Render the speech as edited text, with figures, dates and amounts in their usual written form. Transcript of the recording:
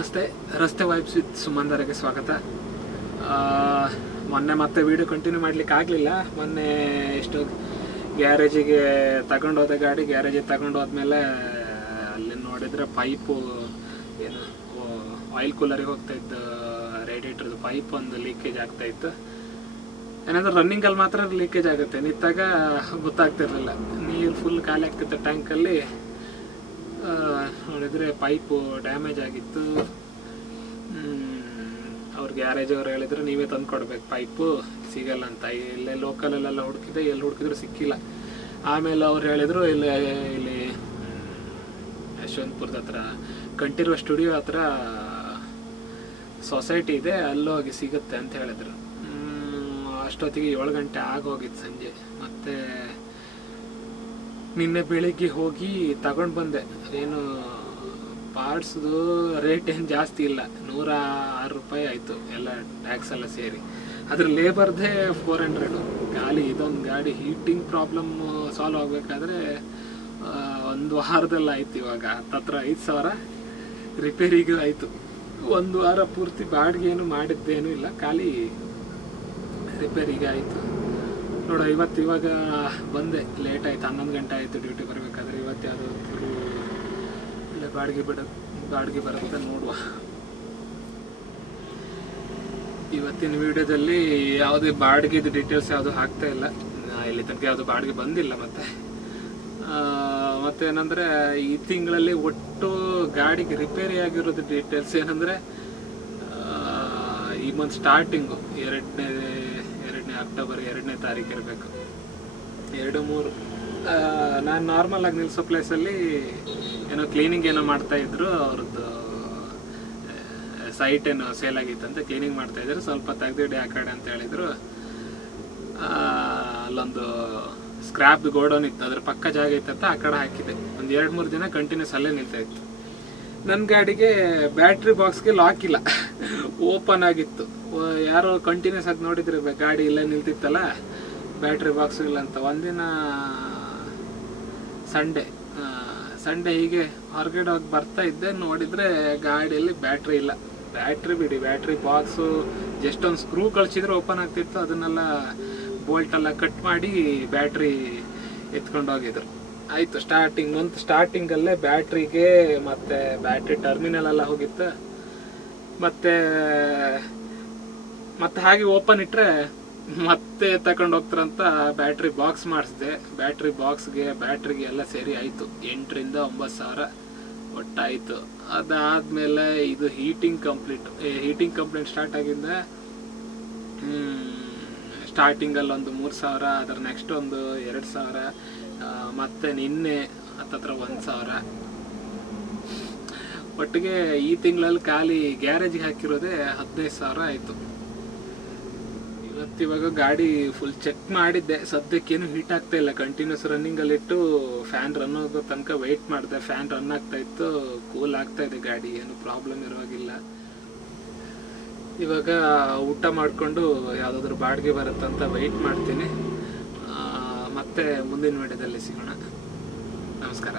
ನಮಸ್ತೆ, ರಸ್ತೆ vibes with ಸುಮಂದರಿಗೆ ಸ್ವಾಗತ. ಮೊನ್ನೆ ಮತ್ತೆ ವಿಡಿಯೋ ಕಂಟಿನ್ಯೂ ಮಾಡ್ಲಿಕ್ಕೆ ಆಗಲಿಲ್ಲ. ಮೊನ್ನೆ ಎಷ್ಟು ಗ್ಯಾರೇಜಿಗೆ ತಗೊಂಡೋದೆ ಗಾಡಿ. ಗ್ಯಾರೇಜಿಗೆ ತಗೊಂಡೋದ್ಮೇಲೆ ಅಲ್ಲಿ ನೋಡಿದರೆ ಪೈಪು ಏನು ಆಯಿಲ್ ಕೂಲರಿಗೆ ಹೋಗ್ತಾ ಇತ್ತು, ರೇಡಿಯೇಟರ್ದು ಪೈಪ್ ಒಂದು ಲೀಕೇಜ್ ಆಗ್ತಾ ಇತ್ತು. ಏನಂದ್ರೆ ರನ್ನಿಂಗಲ್ಲಿ ಮಾತ್ರ ಲೀಕೇಜ್ ಆಗುತ್ತೆ, ನಿಂತಾಗ ಗೊತ್ತಾಗ್ತಿರ್ಲಿಲ್ಲ. ನೀರು ಫುಲ್ ಖಾಲಿ ಆಗ್ತಿತ್ತು ಟ್ಯಾಂಕಲ್ಲಿ. ನೋಡಿದರೆ ಪೈಪು ಡ್ಯಾಮೇಜ್ ಆಗಿತ್ತು. ಅವ್ರು ಗ್ಯಾರೇಜ್ ಅವ್ರು ಹೇಳಿದ್ರು ನೀವೇ ತಂದು ಕೊಡ್ಬೇಕು, ಪೈಪು ಸಿಗಲ್ಲ ಅಂತ. ಇಲ್ಲೇ ಲೋಕಲಲ್ಲೆಲ್ಲ ಹುಡುಕಿದೆ, ಎಲ್ಲಿ ಹುಡುಕಿದ್ರು ಸಿಕ್ಕಿಲ್ಲ. ಆಮೇಲೆ ಅವ್ರು ಹೇಳಿದ್ರು ಇಲ್ಲಿ ಯಶವಂತಪುರದ ಹತ್ರ ಕಂಠೀರವ ಸ್ಟುಡಿಯೋ ಹತ್ರ ಸೊಸೈಟಿ ಇದೆ, ಅಲ್ಲೋಗಿ ಸಿಗುತ್ತೆ ಅಂತ ಹೇಳಿದ್ರು. ಅಷ್ಟೊತ್ತಿಗೆ 7 ಗಂಟೆ ಆಗೋಗಿತ್ತು ಸಂಜೆ. ಮತ್ತೆ ನಿನ್ನೆ ಬೆಳಿಗ್ಗೆ ಹೋಗಿ ತಗೊಂಡು ಬಂದೆ. ಏನು ಪಾರ್ಟ್ಸ್ದು ರೇಟ್ ಏನು ಜಾಸ್ತಿ ಇಲ್ಲ, 106 ರೂಪಾಯಿ ಆಯಿತು ಎಲ್ಲ ಟ್ಯಾಕ್ಸ್ ಎಲ್ಲ ಸೇರಿ. ಅದ್ರ ಲೇಬರ್ದೇ 400. ಖಾಲಿ ಇದೊಂದು ಗಾಡಿ ಹೀಟಿಂಗ್ ಪ್ರಾಬ್ಲಮ್ ಸಾಲ್ವ್ ಆಗಬೇಕಾದ್ರೆ 1 ವಾರದಲ್ಲಿ ಆಯ್ತು. ಇವಾಗ ಹತ್ತತ್ರ 5,000 ರಿಪೇರಿಗೂ ಆಯಿತು. 1 ವಾರ ಪೂರ್ತಿ ಬಾಡಿಗೆ ಏನು ಮಾಡಿದ್ದೇನೂ ಇಲ್ಲ, ಖಾಲಿ ರಿಪೇರಿಗೆ ಆಯಿತು. ನೋಡ ಇವಾಗ ಬಂದೆ, ಲೇಟ್ ಆಯ್ತು, 11 ಗಂಟೆ ಆಯಿತು ಡ್ಯೂಟಿ ಬರಬೇಕಾದ್ರೆ. ಇವತ್ತು ಯಾವುದಾದ್ರು ಇಲ್ಲ ಬಾಡಿಗೆ ಬರುತ್ತೆ ನೋಡುವ. ಇವತ್ತಿನ ವಿಡಿಯೋದಲ್ಲಿ ಯಾವುದೇ ಬಾಡಿಗೆದು ಡೀಟೇಲ್ಸ್ ಯಾವುದು ಹಾಕ್ತಾ ಇಲ್ಲ. ಇಲ್ಲಿ ತನಕ ಯಾವುದು ಬಾಡಿಗೆ ಬಂದಿಲ್ಲ. ಮತ್ತೇನಂದರೆ ಈ ತಿಂಗಳಲ್ಲಿ ಒಟ್ಟು ಗಾಡಿಗೆ ರಿಪೇರಿ ಆಗಿರೋದು ಡೀಟೇಲ್ಸ್ ಏನಂದರೆ, ಈ ಮಂತ್ ಸ್ಟಾರ್ಟಿಂಗು 2ನೇ ಅಕ್ಟೋಬರ್ 2ನೇ ತಾರೀಕು ಇರಬೇಕು. 2-3 ನಾನು ನಾರ್ಮಲ್ ಆಗಿ ನಿಲ್ಲಿಸೋ ಪ್ಲೇಸಲ್ಲಿ ಏನೋ ಕ್ಲೀನಿಂಗ್ ಏನೋ ಮಾಡ್ತಾ ಇದ್ರು. ಅವ್ರದ್ದು ಸೈಟ್ ಏನೋ ಸೇಲ್ ಆಗಿತ್ತಂತೆ, ಕ್ಲೀನಿಂಗ್ ಮಾಡ್ತಾ ಇದ್ರು. ಸ್ವಲ್ಪ ತೆಗೆದಿಡಿ ಆ ಕಡೆ ಅಂತ ಹೇಳಿದ್ರು. ಅಲ್ಲೊಂದು ಸ್ಕ್ರಾಪ್ ಗೋಡೌನ್ ಇತ್ತು, ಅದ್ರ ಪಕ್ಕ ಜಾಗ ಇತ್ತಂತ ಆ ಕಡೆ ಹಾಕಿದೆ. ಒಂದು 2-3 ದಿನ ಕಂಟಿನ್ಯೂಸ್ ಅಲ್ಲೇ ನಿಲ್ತಾ ಇತ್ತು. ನನ್ನ ಗಾಡಿಗೆ ಬ್ಯಾಟ್ರಿ ಬಾಕ್ಸ್ಗೆ ಲಾಕ್ ಇಲ್ಲ, ಓಪನ್ ಆಗಿತ್ತು. ಯಾರೋ ಕಂಟಿನ್ಯೂಸ್ ಆಗಿ ನೋಡಿದ್ರೆ ಗಾಡಿ ಇಲ್ಲೇ ನಿಲ್ತಿತ್ತಲ್ಲ, ಬ್ಯಾಟ್ರಿ ಬಾಕ್ಸ್ ಇಲ್ಲ ಅಂತ. ಒಂದಿನ ಸಂಡೇ ಹೀಗೆ ಹೊರಗಡೆ ಹೋಗಿ ಬರ್ತಾ ಇದ್ದೆ, ನೋಡಿದರೆ ಗಾಡಿಯಲ್ಲಿ ಬ್ಯಾಟ್ರಿ ಇಲ್ಲ. ಬ್ಯಾಟ್ರಿ ಬಿಡಿ, ಬ್ಯಾಟ್ರಿ ಬಾಕ್ಸು ಜಸ್ಟ್ ಒಂದು ಸ್ಕ್ರೂ ಕಳಿಸಿದ್ರೆ ಓಪನ್ ಆಗ್ತಿತ್ತು. ಅದನ್ನೆಲ್ಲ ಬೋಲ್ಟೆಲ್ಲ ಕಟ್ ಮಾಡಿ ಬ್ಯಾಟ್ರಿ ಎತ್ಕೊಂಡು ಹೋಗಿದ್ರು. ಆಯಿತು, ಸ್ಟಾರ್ಟಿಂಗಲ್ಲೇ ಬ್ಯಾಟ್ರಿಗೆ ಮತ್ತು ಬ್ಯಾಟ್ರಿ ಟರ್ಮಿನಲ್ ಎಲ್ಲ ಹೋಗಿತ್ತು. ಮತ್ತೆ ಹಾಗೆ ಓಪನ್ ಇಟ್ಟರೆ ಮತ್ತೆ ತಗೊಂಡು ಹೋಗ್ತಾರಂತ ಬ್ಯಾಟ್ರಿ ಬಾಕ್ಸ್ ಮಾಡಿಸಿದೆ. ಬ್ಯಾಟ್ರಿ ಬಾಕ್ಸ್ಗೆ ಬ್ಯಾಟ್ರಿಗೆ ಎಲ್ಲ ಸೇರಿ ಆಯಿತು 8,000 to 9,000 ಒಟ್ಟಾಯಿತು. ಅದಾದಮೇಲೆ ಇದು ಹೀಟಿಂಗ್ ಕಂಪ್ಲೇಂಟ್ ಸ್ಟಾರ್ಟ್ ಆಗಿದ್ದ. ಸ್ಟಾರ್ಟಿಂಗಲ್ಲಿ ಒಂದು 3,000, ಅದರ ನೆಕ್ಸ್ಟ್ ಒಂದು 2,000, ಮತ್ತು ನಿನ್ನೆ ಹತ್ತತ್ರ 1,000. ಒಟ್ಟಿಗೆ ಈ ತಿಂಗಳಲ್ಲಿ ಖಾಲಿ ಗ್ಯಾರೇಜ್ಗೆ ಹಾಕಿರೋದೇ 15,000 ಆಯಿತು. ಇವಾಗ ಗಾಡಿ ಫುಲ್ ಚೆಕ್ ಮಾಡಿದ್ದೆ, ಸದ್ಯಕ್ಕೇನು ಹೀಟ್ ಆಗ್ತಾ ಇಲ್ಲ. ಕಂಟಿನ್ಯೂಸ್ ರನ್ನಿಂಗಲ್ಲಿಟ್ಟು ಫ್ಯಾನ್ ರನ್ ಆಗೋ ತನಕ ವೆಯ್ಟ್ ಮಾಡಿದೆ. ಫ್ಯಾನ್ ರನ್ ಆಗ್ತಾ ಇತ್ತು, ಕೂಲ್ ಆಗ್ತಾ ಇದೆ ಗಾಡಿ, ಏನು ಪ್ರಾಬ್ಲಮ್ ಇರುವಾಗಿಲ್ಲ. ಇವಾಗ ಊಟ ಮಾಡಿಕೊಂಡು ಯಾವುದಾದ್ರೂ ಬಾಡಿಗೆ ಬರುತ್ತಂತ ವೆಯ್ಟ್ ಮಾಡ್ತೀನಿ. ಮತ್ತೆ ಮುಂದಿನ ವಿಡಿಯೋದಲ್ಲಿ ಸಿಗೋಣ. ನಮಸ್ಕಾರ.